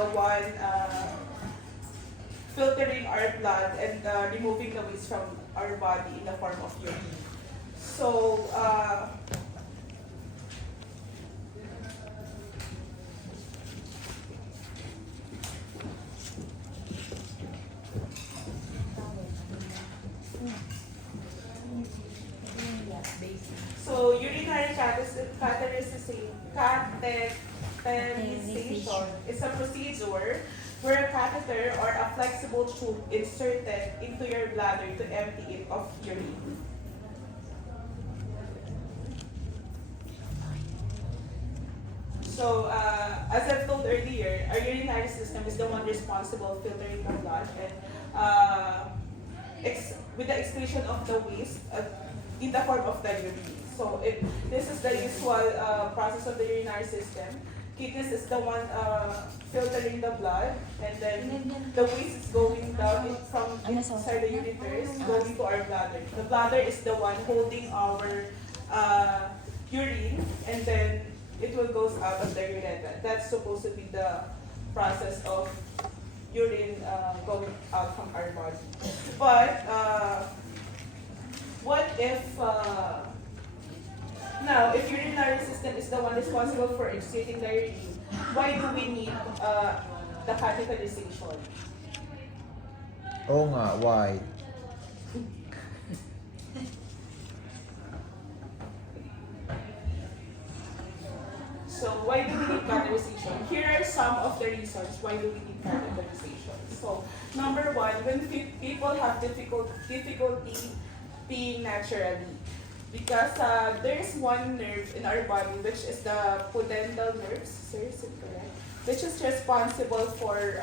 the one filtering our blood and removing the waste from our body in the form of urine. So, urinary catheterization is a procedure where a catheter or a flexible tube inserted into your bladder to empty it of urine. So, as I've told earlier, our urinary system is the one responsible filtering the blood and with the excretion of the waste in the form of the urine. So, this is the usual process of the urinary system. Kidneys is the one filtering the blood, and then the waste is going down from inside the ureters, going to our bladder. The bladder is the one holding our urine, and then it will goes out of the urethra. That's supposed to be the process of urine going out from our body. But what if now, if urinary system is the one responsible for excreting the urine, why do we need the catheterization? Oo nga, why? So why do we need catheterization? Here are some of the reasons why do we need catheterization. So number one, when people have difficulty peeing naturally, because there's one nerve in our body which is the pudendal nerves, sir, is it correct? Which is responsible for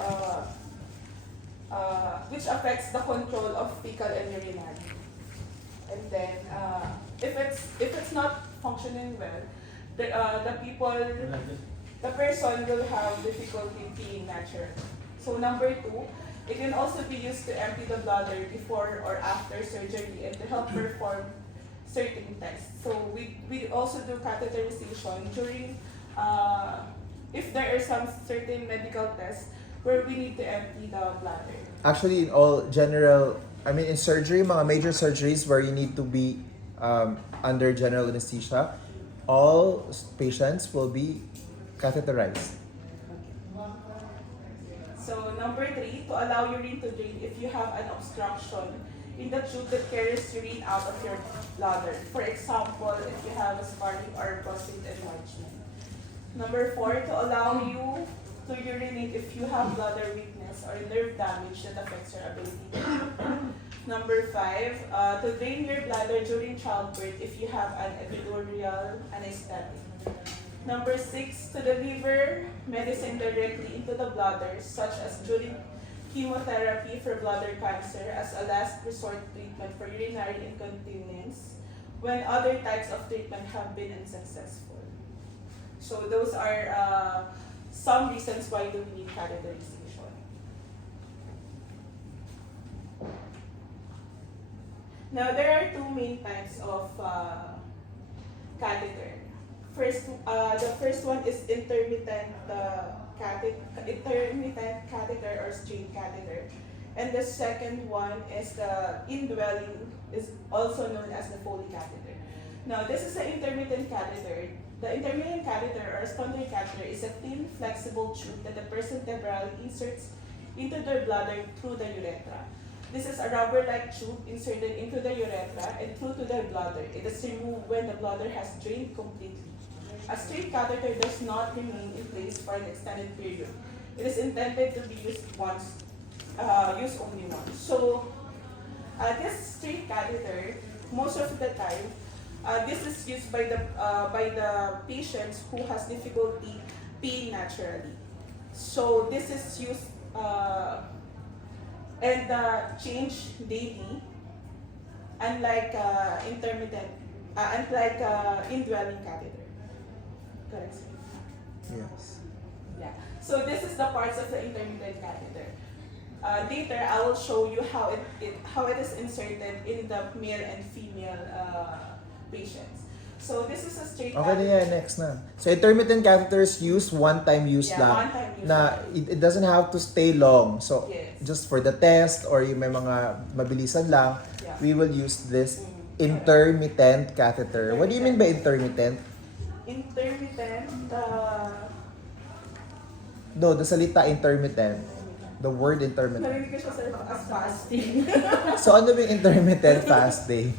which affects the control of fecal and urinary. And then if it's not functioning well, the person will have difficulty peeing naturally. So number two, it can also be used to empty the bladder before or after surgery and to help perform certain tests. So we also do catheterization during if there are some certain medical tests where we need to empty the bladder. Actually, in all general, in surgery, mga major surgeries where you need to be under general anesthesia, all patients will be catheterized. So number three, to allow urine to drain if you have an obstruction in the tube that carries urine out of your bladder. For example, if you have a scarring or prostate enlargement. Number four, to allow you to urinate if you have bladder weakness or nerve damage that affects your ability to urinate. Number five, to drain your bladder during childbirth if you have an epidural anesthetic. Number six, to deliver medicine directly into the bladder, such as during chemotherapy for bladder cancer as a last resort treatment for urinary incontinence when other types of treatment have been unsuccessful. So those are some reasons why do we need catheterization. Now there are two main types of catheter. The first one is intermittent catheter or straight catheter, and the second one is the indwelling, is also known as the Foley catheter. Now this is the intermittent catheter. The intermittent catheter or standard catheter is a thin, flexible tube that the person temporarily inserts into their bladder through the urethra. This is a rubber-like tube inserted into the urethra and through to the bladder. It is removed when the bladder has drained completely. A straight catheter does not remain in place for an extended period. It is intended to be used only once. So, this straight catheter, most of the time, this is used by the patients who has difficulty peeing naturally. So this is used and change daily, unlike indwelling catheter. Correct. Yes. Yeah. So this is the parts of the intermittent catheter. Later, I will show you how it is inserted in the male and female patients. So this is a straight Okay na catheter. yan, next na. So intermittent catheters use one-time use Yeah, lang. one-time use Na lang. it doesn't have to stay long. So Yes. just for the test or yung may mga mabilisan lang, Yeah. we will use this intermittent catheter. What do you mean by intermittent? Intermittent, No, the salita intermittent. The word intermittent. narinig ko siya sa as fasting. So ano yung intermittent fasting?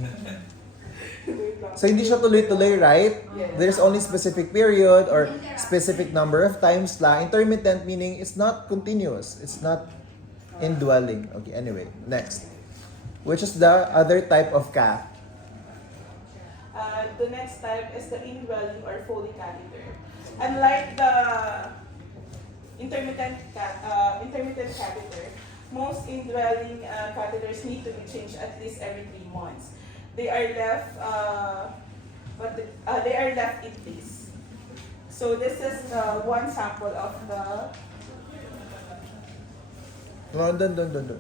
Wait lang. So hindi siya tuloy-tuloy, right? Yes. There's only specific period or specific number of times lang. Intermittent meaning it's not continuous. It's not indwelling. Okay, anyway, next. Which is the other type of cath? The next type is the indwelling or Foley catheter. Unlike the intermittent catheter, most indwelling catheters need to be changed at least every 3 months. They are left, they are left in place. So this is one sample of the Doon.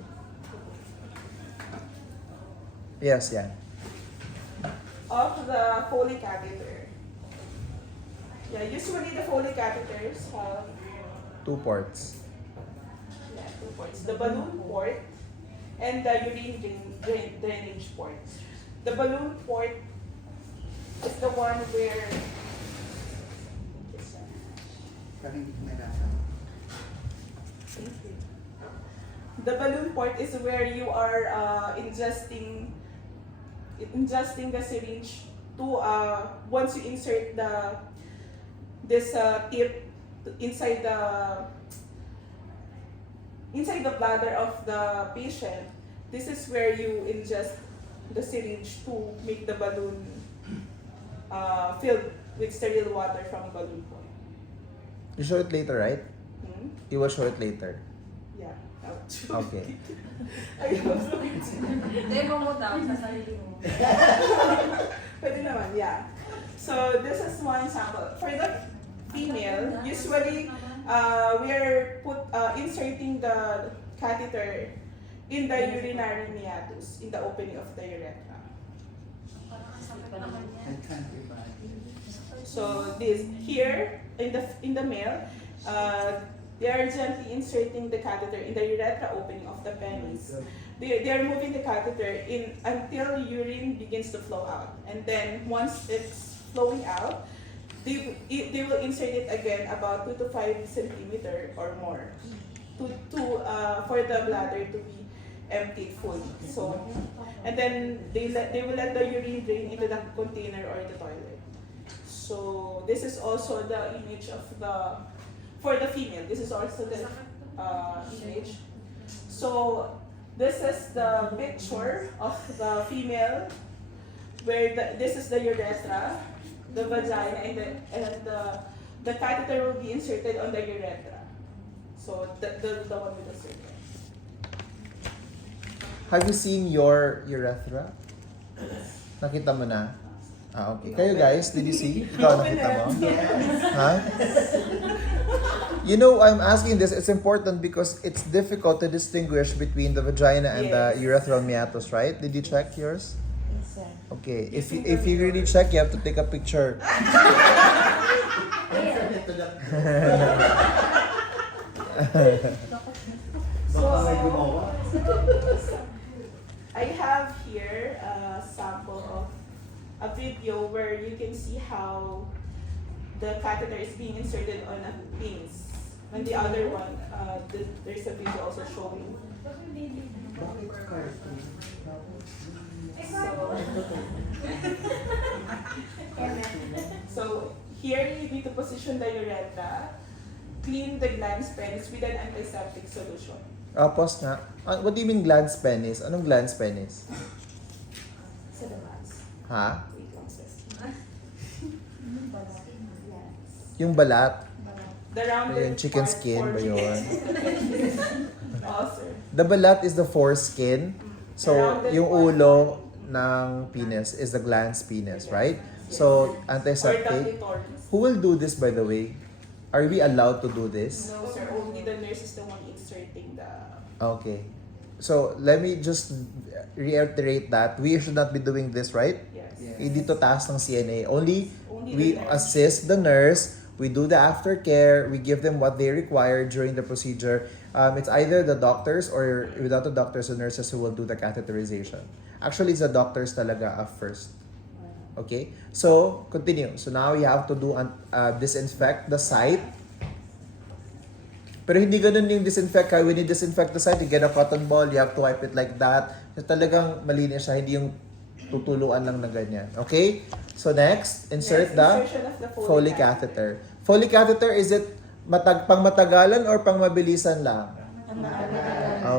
Yes, yeah. of the Foley catheter. Yeah, usually the Foley catheters have 2 ports. 2 ports. The balloon port and the urine drainage port. The balloon port is the one where the balloon port is where you are ingesting the syringe to once you insert this tip inside the bladder of the patient. This is where you ingest the syringe to make the balloon filled with sterile water from balloon point. You show it later, right? Hmm? You will show it later. Yeah. Okay. Demo mo daw sa sarili mo. Pwede naman, yeah. So this is one sample. For the female, usually we are inserting the catheter in the urinary meatus, in the opening of the urethra. So this here in the male, they are gently inserting the catheter in the urethra opening of the penis. They are moving the catheter in until urine begins to flow out, and then once it's flowing out, they will insert it again about 2 to 5 centimeter or more for the bladder to be emptied fully. So, and then they will let the urine drain into the container or the toilet. So this is also the image of for the female. This is also the image. So this is the picture of the female where this is the urethra, the vagina, and the catheter will be inserted on the urethra. So the one with the circle. Have you seen your urethra? Nakita mo na? Ah, okay. Kayo guys, did you see? Ikaw nakita mo? Ha? You know, I'm asking this, it's important because it's difficult to distinguish between the vagina and the Yes. urethral meatus, right? Did you check yours? Yes, sir. Okay. If you really check, you have to take a picture. I have here a sample of a video where you can see how the catheter is being inserted on a penis. And the other one, there's a video also showing. So here you need to position the urethra, clean the glans penis with an antiseptic solution. Pause nga. What do you mean glans penis? Anong glans penis? Sa labas. Ha? Wait lang, sis. Yung balat. The rounded Yung chicken part skin for ba yun? Oo, sir. The balat is the foreskin. So, yung ulo ng penis is the glans penis, right? So, Or the antiseptic. clitoris. Who will do this, by the way? Are we allowed to do this? No, sir. Only the nurse is the one inserting the... Okay. So let me just reiterate that we should not be doing this, right? Yes. Yeah. Hindi to task ng CNA. Only Only we the nurse. assist the nurse, we do the aftercare, we give them what they require during the procedure. It's either the doctors or without the doctors, the nurses who will do the catheterization. Actually, it's the doctors talaga at first. Okay? So, continue. So now you have to do disinfect the site. Pero hindi ganun yung disinfect. When you disinfect the site, you get a cotton ball, you have to wipe it like that. So, talagang malinis siya, hindi yung tutuluan lang na ganyan. Okay? So next, insert the insertion of the Foley catheter. Foley catheter, is it pang matagalan or pang mabilisan lang?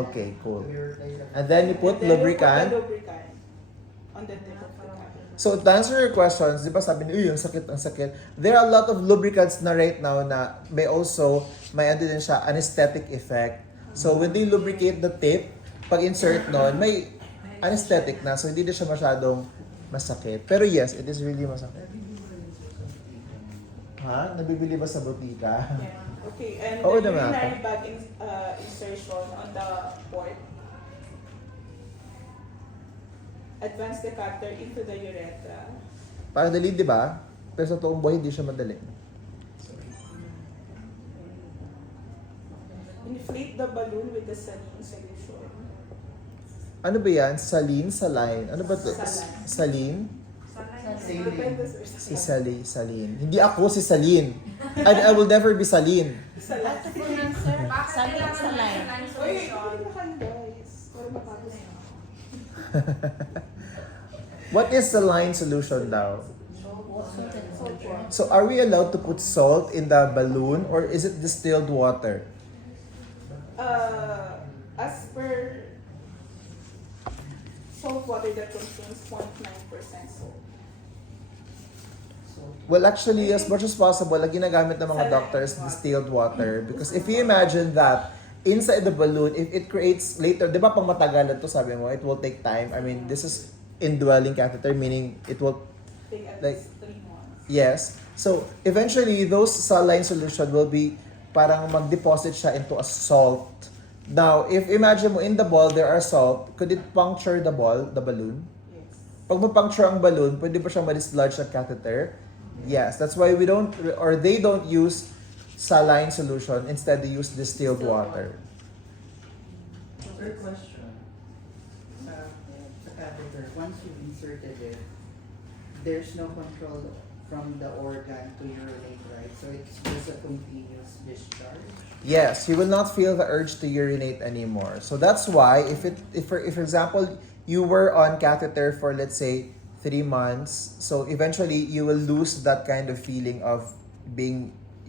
Okay, cool. And then you put And then you lubricant. put the lubricant on the tip of the catheter. So to answer your questions, di ba sabi niyo, ang sakit, ang sakit. There are a lot of lubricants na right now na may ano din siya, anesthetic effect. So when they lubricate the tip, pag insert nun, may anesthetic na. So hindi na siya masyadong masakit. Pero yes, it is really masakit. Ha? Nabibili ba sa butika? Yeah. Okay, and Oo the naman urinary bag insertion on the port. Advance the catheter into the urethra. Parang dali, di ba? Pero sa toong buhay, hindi siya madali. Inflate the balloon with the saline solution. Ano ba yan? Saline? Ano ba to? Saline? Depende Si Saline. Hindi ako si Saline. I will never be Saline. Saline. Saline. Uy, hindi na kayo guys. Para matapos na. What is saline solution daw? Salt water. So are we allowed to put salt in the balloon or is it distilled water? As per salt water that contains 0.9% salt. Well, actually, as much as possible, ang ginagamit ng mga Saline doctors, water. distilled water. Because if you imagine that, inside the balloon, if it creates later, di ba pang matagalan to, sabi mo, it will take time. I mean, this is indwelling catheter, meaning it will, Take at Like- least 3 months. yes. So, eventually, those saline solution will be parang mag-deposit siya into a salt. Now, if imagine mo in the ball, there are salt, could it puncture the balloon? Yes. Pag ma-puncture ang balloon, pwede ba siyang ma-dislodge sa catheter? Yes, that's why they don't use saline solution. Instead, they use distilled water. Third question. Sa catheter, once you've inserted it, there's no control from the organ to urinate, right? So it's just a continuous discharge. Yes, you will not feel the urge to urinate anymore. So that's why if for example, you were on catheter for let's say 3 months, so eventually you will lose that kind of feeling of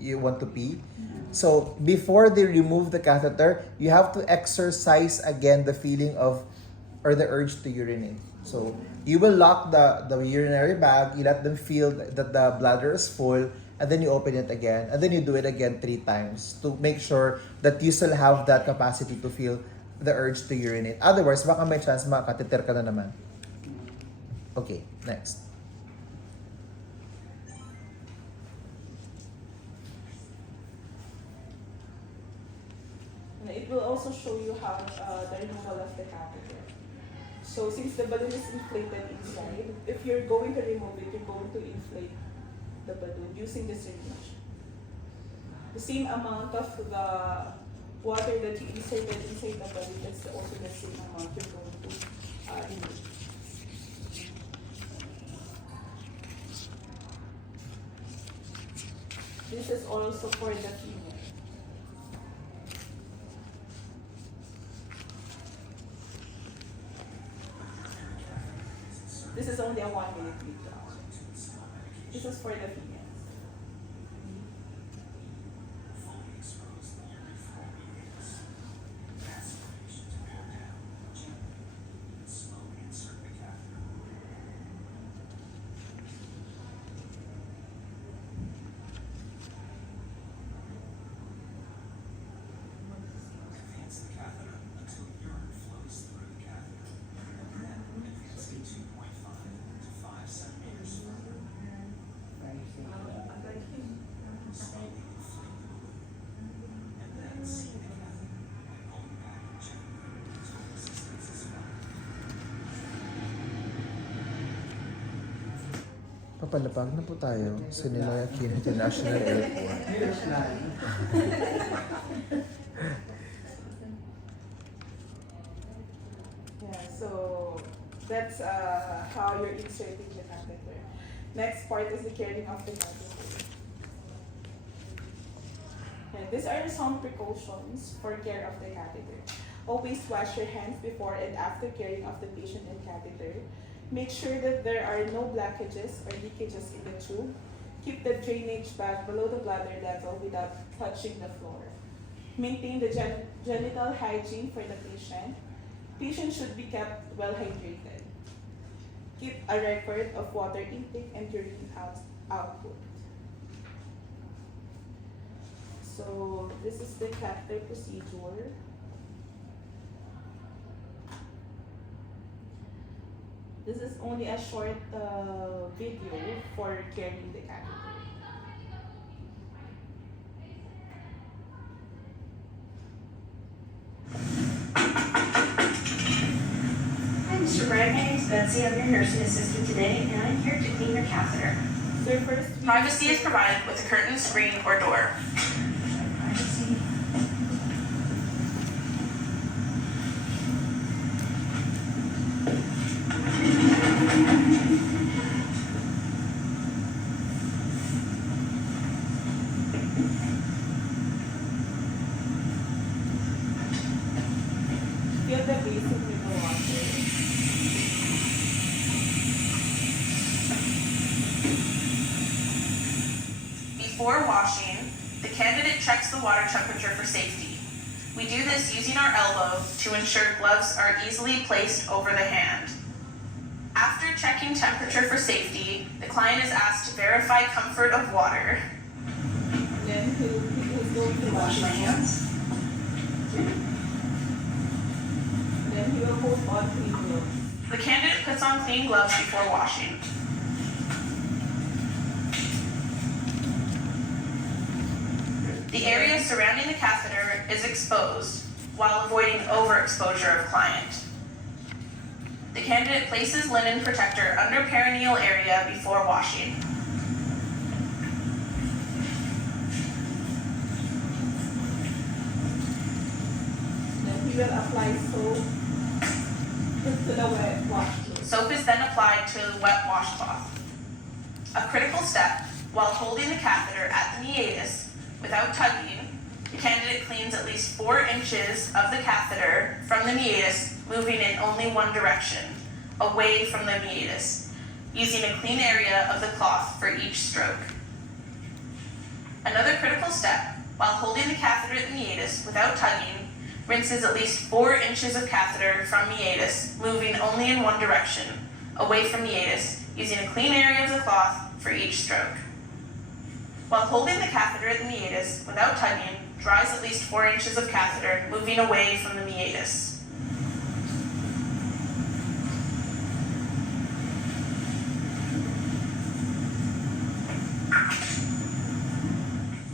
you want to pee. So before they remove the catheter, you have to exercise again the feeling of or the urge to urinate. So you will lock the urinary bag, you let them feel that the bladder is full, and then you open it again, and then you do it again 3 times to make sure that you still have that capacity to feel the urge to urinate. Otherwise, baka may chance makateter ka na naman. Okay, next. And it will also show you how the removal of the catheter. So since the balloon is inflated inside, if you're going to remove it, you're going to inflate the balloon using the syringe. The same amount of the water that you inserted inside the balloon, that's also the same amount you're going to remove. This is also for the female. This is only a 1-minute withdrawal. This is for the females. Mapalapag na po tayo sa Ninoy Aquino International Airport. Here's none. Yeah, so that's how you're inserting the catheter. Next part is the carrying of the catheter. And these are some precautions for care of the catheter. Always wash your hands before and after carrying of the patient and catheter. Make sure that there are no blockages or leakages in the tube. Keep the drainage bag below the bladder level without touching the floor. Maintain the genital hygiene for the patient. Patient should be kept well hydrated. Keep a record of water intake and urine output. So this is the catheter procedure. This is only a short video for carrying the catheter. Hi, Mr. Bragg. My name is Betsy. I'm your nursing assistant today, and I'm here to clean your catheter. So first, Privacy is provided with a curtain, screen, or door. Privacy. fill the basin with the water. Before washing, the candidate checks the water temperature for safety. We do this using our elbow to ensure gloves are easily placed over the hand. After checking temperature for safety, the client is asked to verify comfort of water. Then he'll go to Wash my hands. Then he will put on clean gloves. The candidate puts on clean gloves before washing. The area surrounding the catheter is exposed while avoiding overexposure of client. The candidate places linen protector under perineal area before washing. Then he will apply soap to the wet washcloth. Soap is then applied to the wet washcloth. A critical step, while holding the catheter at the meatus without tugging, the candidate cleans at least 4 inches of the catheter from the meatus, moving in only one direction, away from the meatus, using a clean area of the cloth for each stroke. Another critical step, while holding the catheter at the meatus without tugging, rinses at least 4 inches of catheter from meatus, moving only in one direction, away from meatus, using a clean area of the cloth for each stroke. While holding the catheter at the meatus without tugging, dries at least 4 inches of catheter, moving away from the meatus.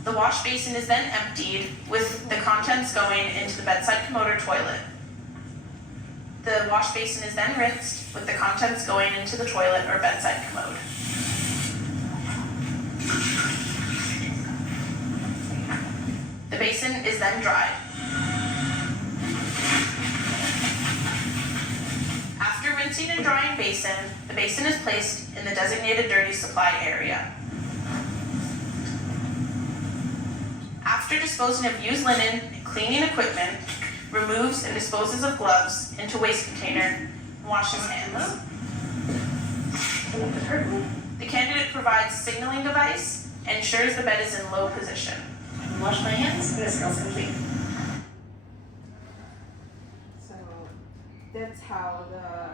The wash basin is then emptied, with the contents going into the bedside commode or toilet. The wash basin is then rinsed, with the contents going into the toilet or bedside commode. The basin is then dried. After rinsing and drying basin, the basin is placed in the designated dirty supply area. After disposing of used linen and cleaning equipment, removes and disposes of gloves into waste container, and washes hands. The candidate provides signaling device and ensures the bed is in low position. Wash my hands. This girl's complete. So that's how the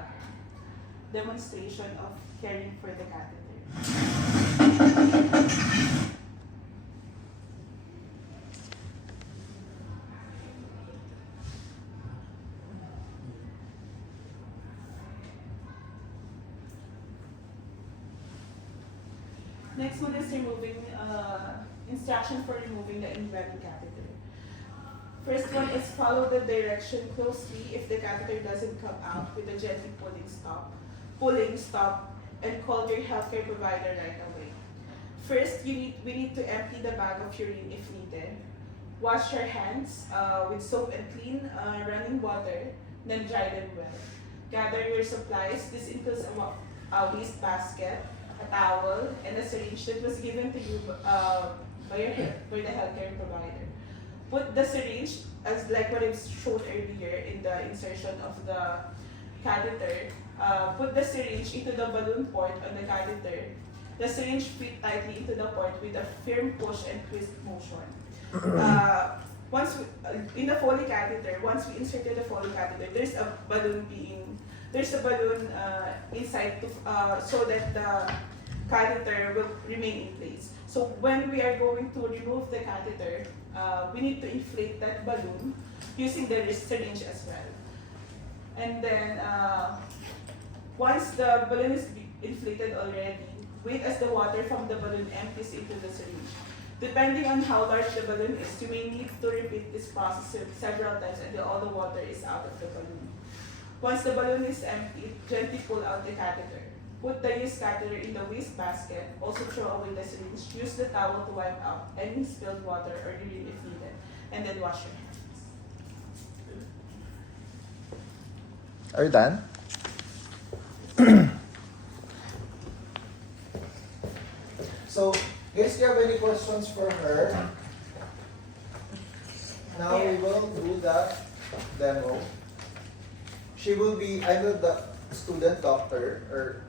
demonstration of caring for the catheter. Next one is removing instruction for removing the indwelling catheter. First one is follow the direction closely if the catheter doesn't come out with a gently pulling stop, and call your healthcare provider right away. First, we need to empty the bag of urine if needed. Wash your hands with soap and clean running water, then dry them well. Gather your supplies. This includes a waste basket, a towel, and a syringe that was given to you by the healthcare provider. Put the syringe, as like what I showed earlier in the insertion of the catheter, put the syringe into the balloon port on the catheter. The syringe fit tightly into the port with a firm push and twist motion. In the Foley catheter, once we inserted the Foley catheter, there's a balloon inside so that the catheter will remain in place. So when we are going to remove the catheter, we need to inflate that balloon using the syringe as well. And then once the balloon is inflated already, wait as the water from the balloon empties into the syringe. Depending on how large the balloon is, you may need to repeat this process several times until all the water is out of the balloon. Once the balloon is emptied, gently pull out the catheter. Put the used catheter in the waste basket. Also throw away the syringe. Use the towel to wipe out any spilled water or urine if needed, and then wash your hands. Are you done? So, guys, do you have any questions for her? Now we will do the demo. She will be either the student doctor or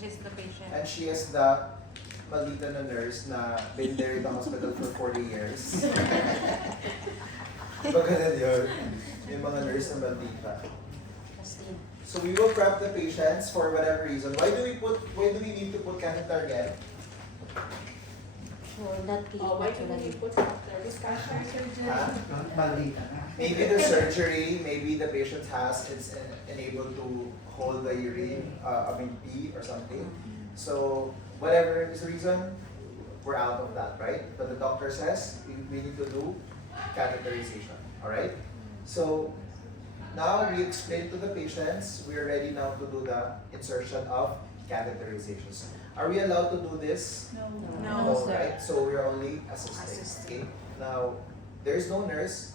She's the patient. and she is the maldita na nurse na been there in the hospital for 40 years. Diba ganun yun? Yung mga nurse na maldita. So we will prep the patients for whatever reason. Why do we need to put catheter again? For that Why do we put catheter? Discussion surgery. Maldita na. Maybe the surgery, maybe the patient has it's unable to hold the urine, pee or something. So whatever is the reason, we're out of that, right? But the doctor says we need to do catheterization. All right. So now we explain to the patients. We are ready now to do the insertion of catheterizations. Are we allowed to do this? No, sir. Right? So we're only assisting. Okay. Now there's no nurse.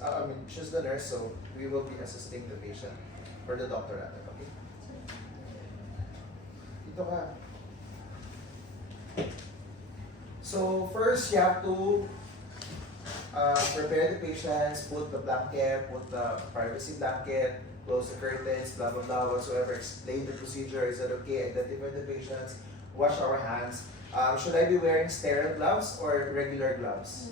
She's the nurse, so we will be assisting the patient or the doctor rather. Okay. Dito ka. So first, you have to prepare the patients, put the blanket, put the privacy blanket, close the curtains, blah blah blah, whatsoever. Explain the procedure. Is that okay? Identify the patients. Wash our hands. Should I be wearing sterile gloves or regular gloves?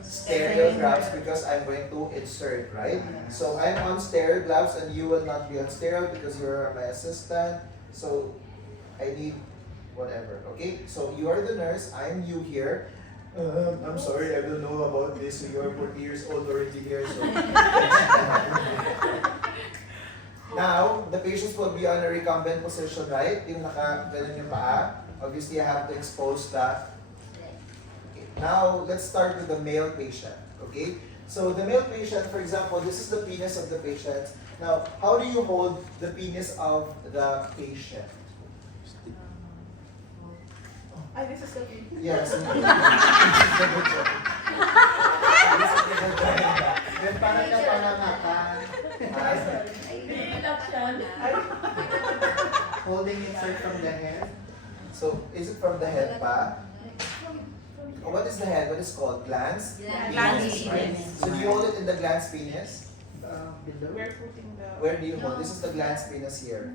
Sterile gloves because I'm going to insert, right? So I'm on sterile gloves and you will not be on sterile because you're my assistant. So I need whatever, okay? So you are the nurse, I'm you here. I'm sorry, I don't know about this. So you are 40 years old already here. So now, the patients will be on a recumbent position, right? Yung naka-ganon yung paa. Obviously, I have to expose that. Okay. Now, let's start with the male patient, okay? So, the male patient, for example, this is the penis of the patient. Now, how do you hold the penis of the patient? This is the penis. Yes. Parang na pangamata. Holding insert from the head. So, is it from the head pa? What is the head? What is called? Glans? Glans Right? penis. So, do you hold it in the glans penis? Below. We're putting the. Where do you hold? This is the glans penis here.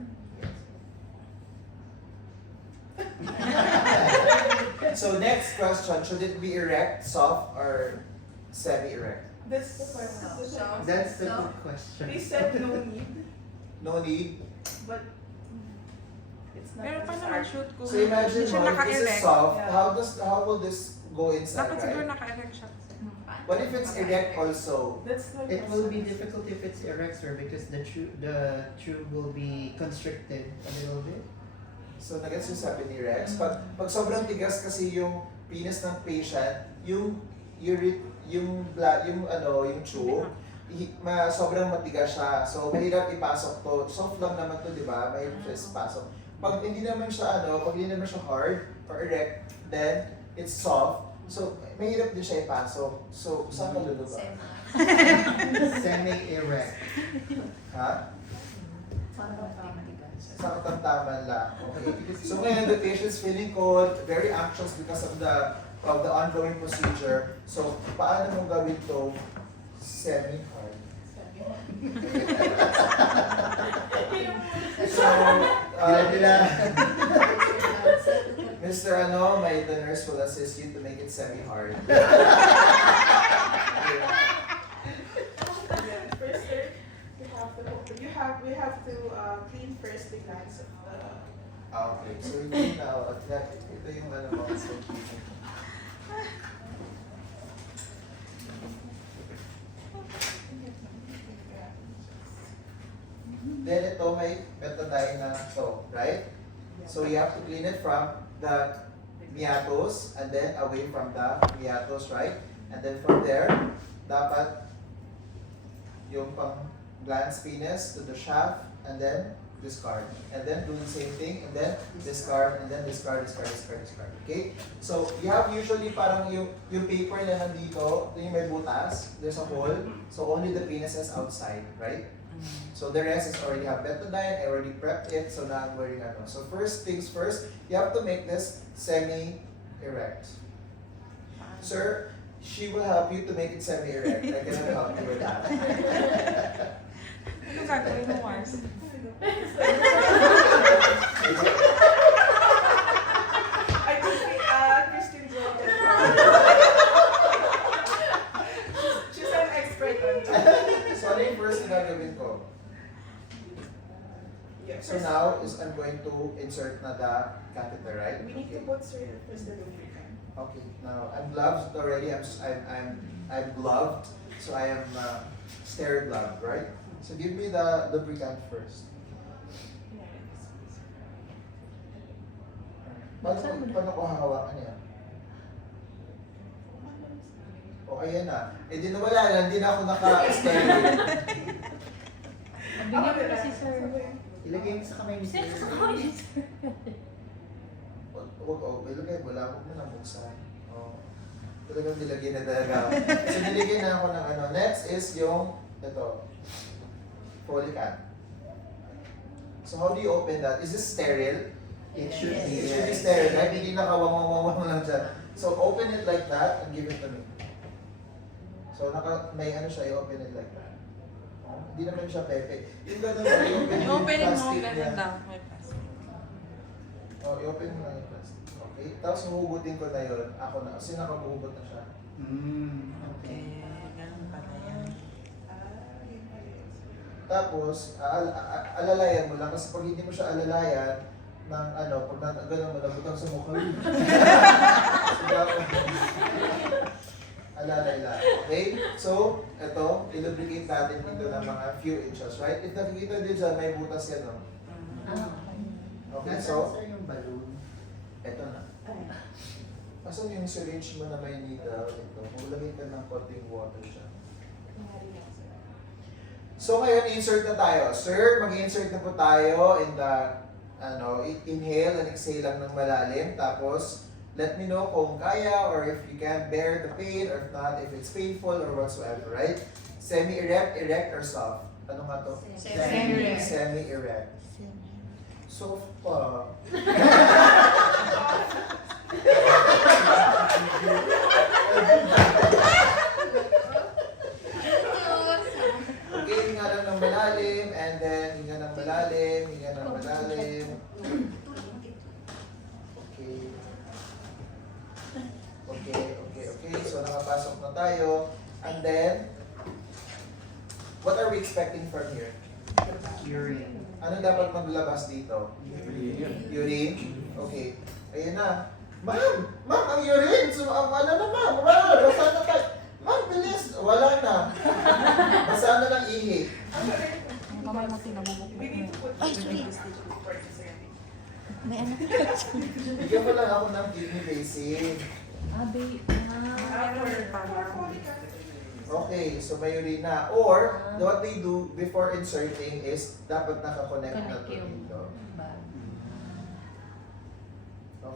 So, next question. Should it be erect, soft, or semi-erect? That's the question. That's the good question. They said no need, No need. but it's not. Pero paano ma-shoot kung So, imagine hindi siya mo, if this is naka-erect? soft, Yeah. how will this go inside, Dapat siguro right? naka-erect siya. What if it's erect also? That's the It will be question. difficult if it's erect, sir, because the tube will be constricted a little bit. So, nagets yung sabi ni Rex. Pag sobrang tigas kasi yung penis ng patient, yung tube, sobrang matigas siya. So, mahirap ipasok to. Soft lang naman to, di ba? Mahirap siya ipasok. Pag hindi naman siya hard or erect, then it's soft. So, mahirap din siya ipasok. So, saan ka luluba? Semi-erect. Ha? Sa katamtaman lang. Okay. So ngayon, the patient's feeling cold, very anxious because of the ongoing procedure. So, paano mo gawin to semi-hard? So, Mr. The nurse will assist you to make it semi-hard. First, sir, we have to clean first the glands of the. Okay, so yun na, ito yung mo. So, then ito may betadine na to, right? So you have to clean it from the meatus and then away from the meatus, right? And then from there, dapat yung pang glans penis to the shaft and then discard. And then do the same thing and then discard and then discard. Okay? So you have usually parang yung paper na nandito, yung may butas, there's a hole. So only the penis is outside, right? So the rest is already have betadine, I already prepped it, so now I'm wearing ano. So first things first, you have to make this semi-erect. Sir, she will help you to make it semi-erect. I cannot help you with that. Ano gagawin mo, Mars? I think Christine Jordan. She's an expert on that. So ano yung first na gagawin ko? Yeah, So now is I'm going to insert na the catheter, right? we need to put first the lubricant. Okay. Now I'm gloved already. I'm gloved, so I am sterile gloved, right? So give me the lubricant first. Paano ko hahawakan yan? O ayan na. Eh di nawala na, hindi na ako naka-sterile. Bigyan mo kasi, sir. Ilagay mo sa kamay ni Sir. Ilagay mo lang. Huwag mo na buksan. Talagang nilagay na talaga. So nilagay na ako ng ano. Next is yung, ito, folicat. So how do you open that? Is this sterile? It should be. It should be sterile, right? Hindi nakawawang lang dyan. So open it like that and give it to me. So may ano siya, i-open it like that. Hindi naman siya pepe. Yung gano'n, i-open yung I-open mo, plastic ganun niya. daw. May plastic. I-open mo na yung plastic. Okay? Tapos huhugutin ko na yun. Ako na. Kasi nakabuhugot na siya. Okay. Ganun pala yan. Yun pala yun. Tapos, alalayan mo lang. Kasi pag hindi mo siya alalayan, ng ano, pag gano'n mo, nabutang sa mukha yun. So, dapat, alalay lang. Okay? So, ito, i-lubricate natin dito ng mga few inches, right? If nakikita din dyan, may butas yan, no? Okay, so, Nasaan yung balloon? ito na. Asan yung syringe mo na may needle? Ito, maglagay ka ng konting water dyan. So, ngayon, insert na tayo. Sir, mag-insert na po tayo in the, inhale and exhale lang ng malalim. Tapos, let me know kung kaya or if you can bear the pain or if not, if it's painful or whatsoever, right? Semi-erect, erect, or soft? Ano nga to? Semi-erect. Semi-erect. Soft pa. Okay, hinga lang ng malalim and then hinga ng malalim, hinga ng malalim. Okay. So nakapasok na tayo. And then, what are we expecting from here? Urine. Ano dapat maglabas dito? Urine? Okay. Ayun na. Ma'am! Ma'am, ang urine! So, ano na ma'am? Basa na tayo. Ma'am, bilis! Wala na. Basa na ng ihi. Kamay mo tinabubok mo. We need to put May anak. Bigyan mo lang ako ng kidney basin. Okay, so may urine na. Or, what they do before inserting is dapat nakakonect na to dito.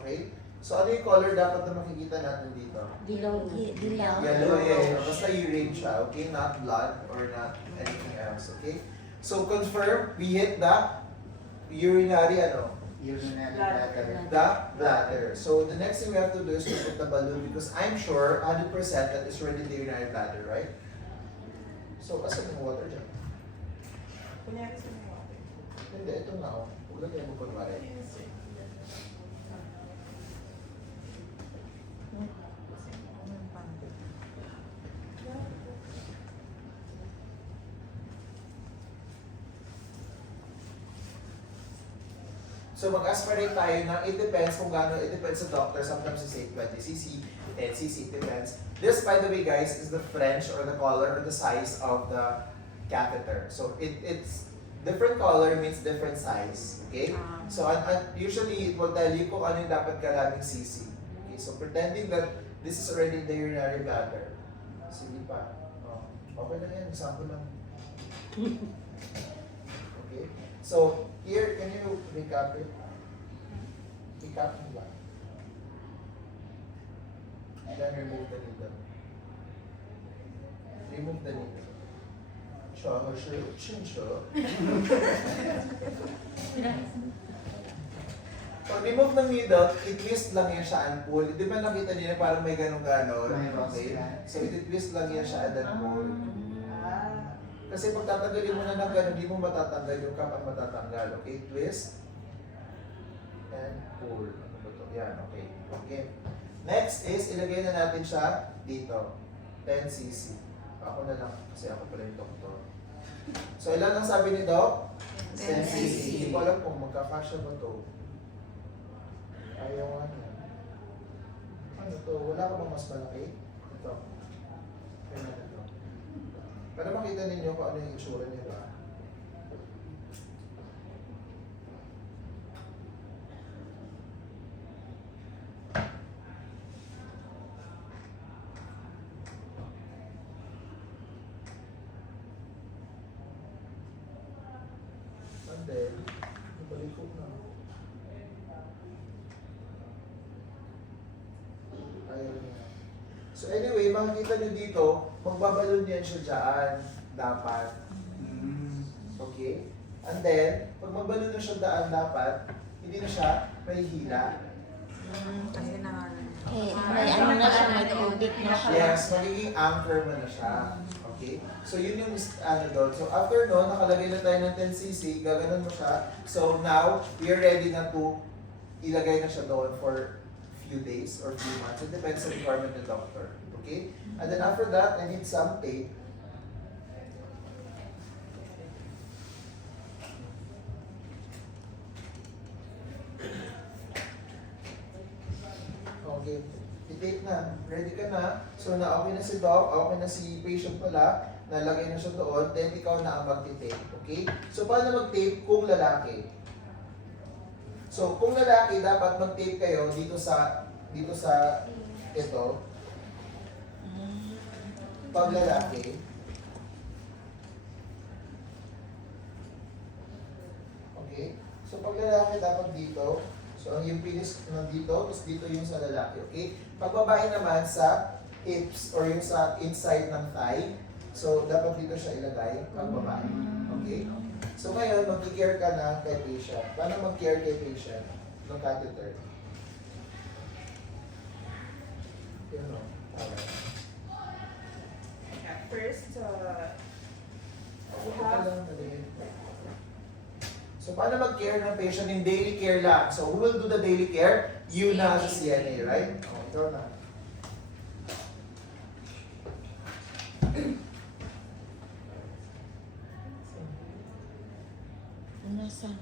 Okay? So ano yung color dapat na makikita natin dito? Dilaw. Yellow, yeah. Basta urine siya, okay? Not blood or not anything else, okay? So confirm, we hit the urinary, Urinary Bladder. bladder. the bladder. So the next thing we have to do is to put the balloon because I'm sure 100% that is already the urinary bladder, right? So, asan yung water dyan? Kunyari sa mga water. Hindi, ito na ako. Huwag lang mo kunwari. So mag-aspirate tayo ng it depends kung gaano, it depends sa doctor. Sometimes you say 20 cc, 10 cc, it depends. This, by the way guys, is the French or the color or the size of the catheter. So it's different color means different size. Okay? So usually it will tell you kung ano yung dapat karaming cc. Okay? So pretending that this is already the urinary bladder. Sige pa. Oh, okay lang yan, example lang. Okay? So, here, can you recap it? Recap mo lang. And then remove the needle. Remove the needle. Pag remove ng needle, i-twist lang yan siya and pull. Di ba nakita niyo na parang may ganun-ganon? May Okay? So, i-twist lang yan siya and then pull. Ah. Kasi pag tatanggalin mo na ng gano'n, hindi mo matatanggal yung cup ang matatanggal. Okay? Twist. And pull. Ano ba ito? Yan. Okay. Okay. Next is, ilagay na natin siya dito. 10 cc. Ako na lang. Kasi ako pala yung doktor. So, ilan ang sabi ni Doc? 10 cc. Hindi ko alam kung magkakasya ba ito. Ayaw nga niya. Ano to? Wala ka bang mas malaki? Ito. Kaya na ito. Para makita ninyo kung ano yung itsura niya ba. And then, ibalik ko na. Ayaw niya. So anyway, makikita nyo dito, magbabalon yan siya dyan, dapat. Okay? And then, pag magbalon na siya daan, dapat, hindi na siya mahihila. Kasi may ano na siya, may audit na siya. Yes, magiging anchor mo na siya. Okay? So yun yung ano doon. So after no, nakalagay na tayo ng 10 cc, gaganon mo siya. So now, we are ready na to ilagay na siya doon for few days or few months. It depends on the requirement of the doctor. Okay? And then after that, I need some tape. Okay. I-tape na. Ready ka na. So na okay na si doc, okay na si patient pala. Nalagay na siya doon. Then ikaw na ang mag-tape. Okay? So paano mag-tape kung lalaki? So, kung lalaki, dapat mag-tape kayo dito sa ito. Pag lalaki, okay? So, pag lalaki, dapat dito. So, ang yung penis nandito, tapos dito yung sa lalaki, okay? Pag babae naman sa hips or yung sa inside ng thigh, so, dapat dito siya ilagay pag babae. Okay? So ngayon, mag-care ka na kay patient. Paano mag-care kay patient ng catheter? Yun o. First, we Okay have lang, madali. So paano mag-care ng patient in daily care lang? So who will do the daily care? You na sa CNA, right? O, ikaw na. Nasa?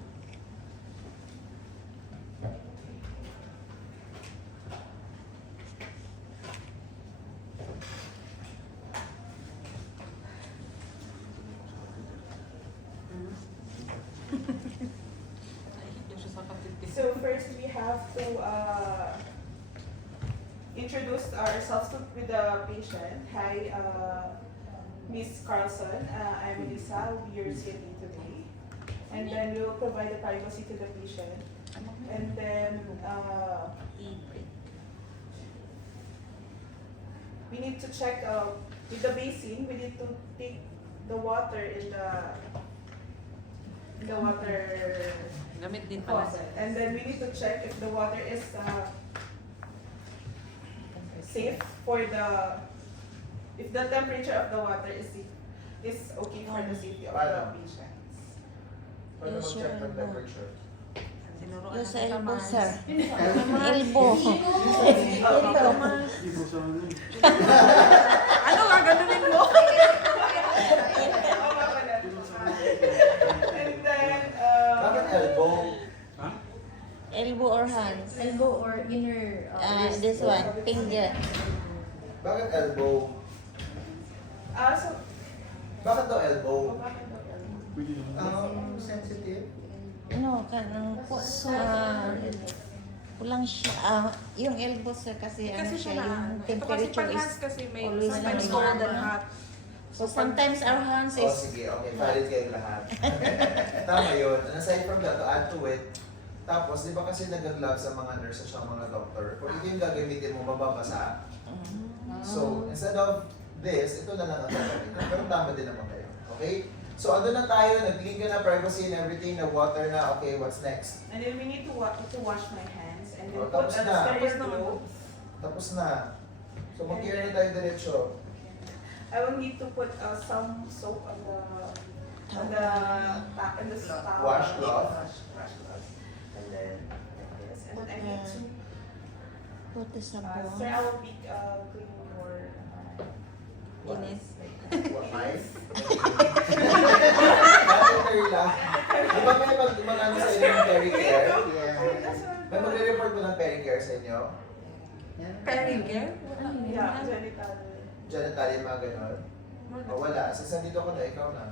So first we have to introduce ourselves with the patient. Hi, Miss Carlson. I'm Elisa. I'll be your CNA today. And then we will provide the privacy to the patient. And then, we need to check with the basin, we need to take the water in the water Gamit din pala. faucet. And then we need to check if the water is safe for if the temperature of the water is okay for the safety of the patients. Paano mag-check ng temperature? Tinuruan Yung sa natin elbow, Mars. sir. Elbow. Ito, Mars. Ano nga, ganunin mo? And then, Bakit elbow? Elbow or hands. Elbow or inner. This one, finger. Bakit elbow? so, Bakit daw elbow? bakit daw elbow? Sensitive? No, kulang siya. Yung elbow, sir, kasi ano Kasi siya, siya na. yung Ito kasi temperature pag-hands is... kasi may always sometimes na- cold and hot. So sometimes our hands Oh, is... sige, okay. Valid kayo lahat. Tama yun. And aside from that, to add to it, tapos, di ba kasi nag-gloves sa mga nurses at mga doctor? Kung ito yung gagamitin mo, mababasa. So, instead of this, ito na lang ang gagamitin. Pero tama din naman kayo. Okay? So, ano na tayo? Nag-clean ka na privacy and everything, na water na. Okay, what's next? And then we need to wash my hands and then Oh, put tapos a na. stereo gloves. Tapos na. So, mag-care na tayo diretso. I will need to put some soap on the towel. Washcloth. Washcloth. And then like this. And then I need to Put the sir, sabon. I will be cleaning more Inis. What, knife? Catheter lang. Di ba may mag-ano sa inyo ng pericare? May magre-report mo ng pericare sa inyo? Pericare? Yeah, genital. Genital yung mga ganon? O wala. Since nandito ko na, ikaw na.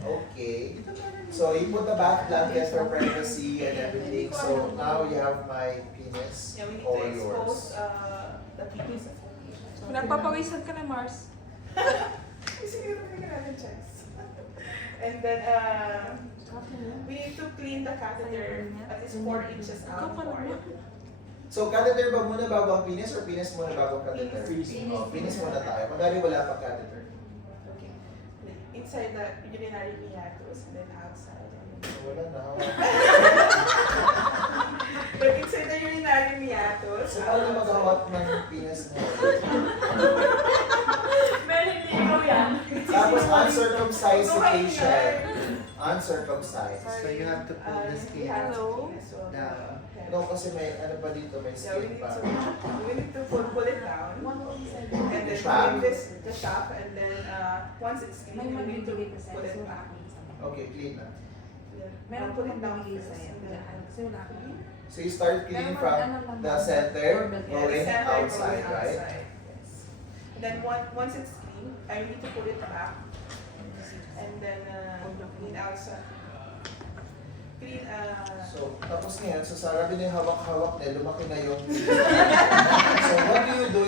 Okay. So, you put the back blanket for privacy and everything. So, now you have my penis Yeah, we need or to expose yours. the penis of the patient. Nagpapawisan ka na, Mars. Sige, naman natin checks. And then, we need to clean the catheter at least 4 inches out. So, catheter ba muna bago ang penis or penis muna bago ang catheter? Penis. Oh, penis muna tayo. Magari wala pa catheter. Okay. Inside the urinary hiatus and then outside. Wala na. But inside the urinary hiatus. So, paano mag-hawak ng penis mo? Very ikaw yan. Tapos, uncircumcised patient. Uncircumcised. So you have to pull the skin Hello. down. No, kasi may ano pa dito, may Yeah, we skin need pa. to pull it down. And then Shaft. leave this the shaft and then once it's clean, we need to put it back. Okay, clean na. Meron put it down first and then So you start cleaning from the center going center outside, going right? outside. Yes. And then once it's clean, I need to put it back. And then clean outside. Clean So, tapos ngayon, so sabi na yung hawak-hawak na, lumaki na yung... So, what do you do